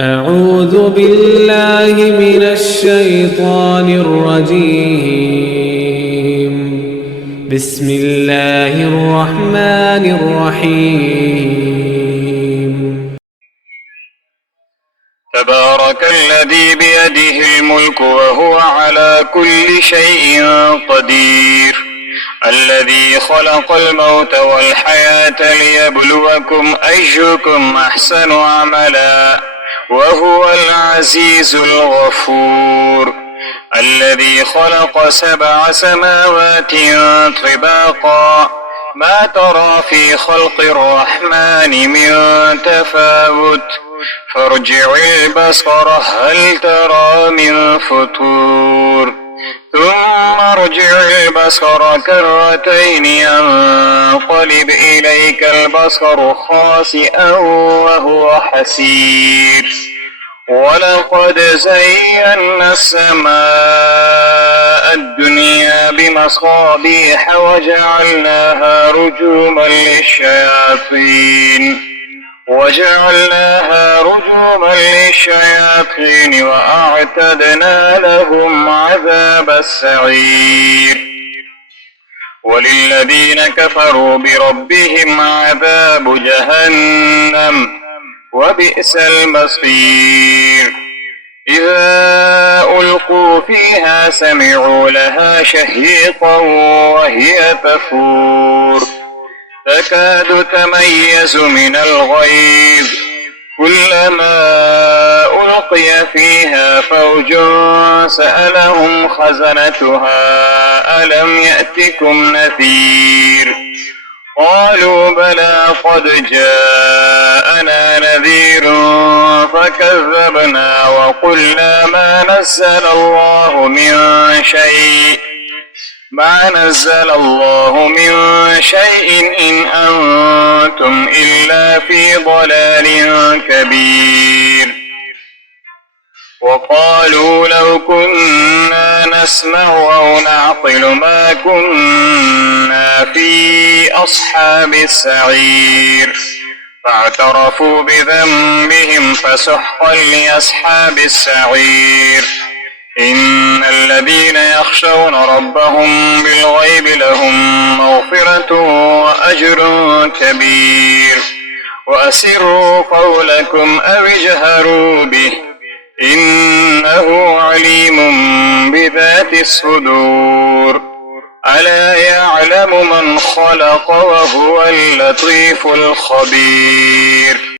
أعوذ بالله من الشيطان الرجيم. بسم الله الرحمن الرحيم. تبارك الذي بيده الملك وهو على كل شيء قدير، الذي خلق الموت والحياة ليبلوكم أيكم أحسن عملا وهو العزيز الغفور، الذي خلق 7 سماوات طباقا ما ترى في خلق الرحمن من تفاوت، فارجع البصر هل ترى من فطور، ثم ارجع البصر كرتين ينقلب إليك البصر خاسئا وهو حسير، ولقد زينا السماء الدنيا بمصابيح وجعلناها رجوما للشياطين وأعتدنا لهم عذاب السعير، وللذين كفروا بربهم عذاب جهنم وبئس المصير، إذا ألقوا فيها سمعوا لها شهيقا وهي تفور، تكاد تميز من الغيظ، كلما ألقي فيها فوج سألهم خزنتها ألم يأتكم نذير، قالوا بلى قد جاءنا نذير فكذبنا وقلنا ما نزل الله من شيء إن أنتم إلا في ضلال كبير، وقالوا لو كنا نسمع أو نعقل ما كنا في أصحاب السعير، فاعترفوا بذنبهم فسحقا لأصحاب السعير، إن الذين يخشون ربهم بالغيب لهم مغفرة وأجر كبير، وأسروا قولكم أو اجهروا به إنه عليم بذات الصدور، ألا يعلم من خلق وهو اللطيف الخبير.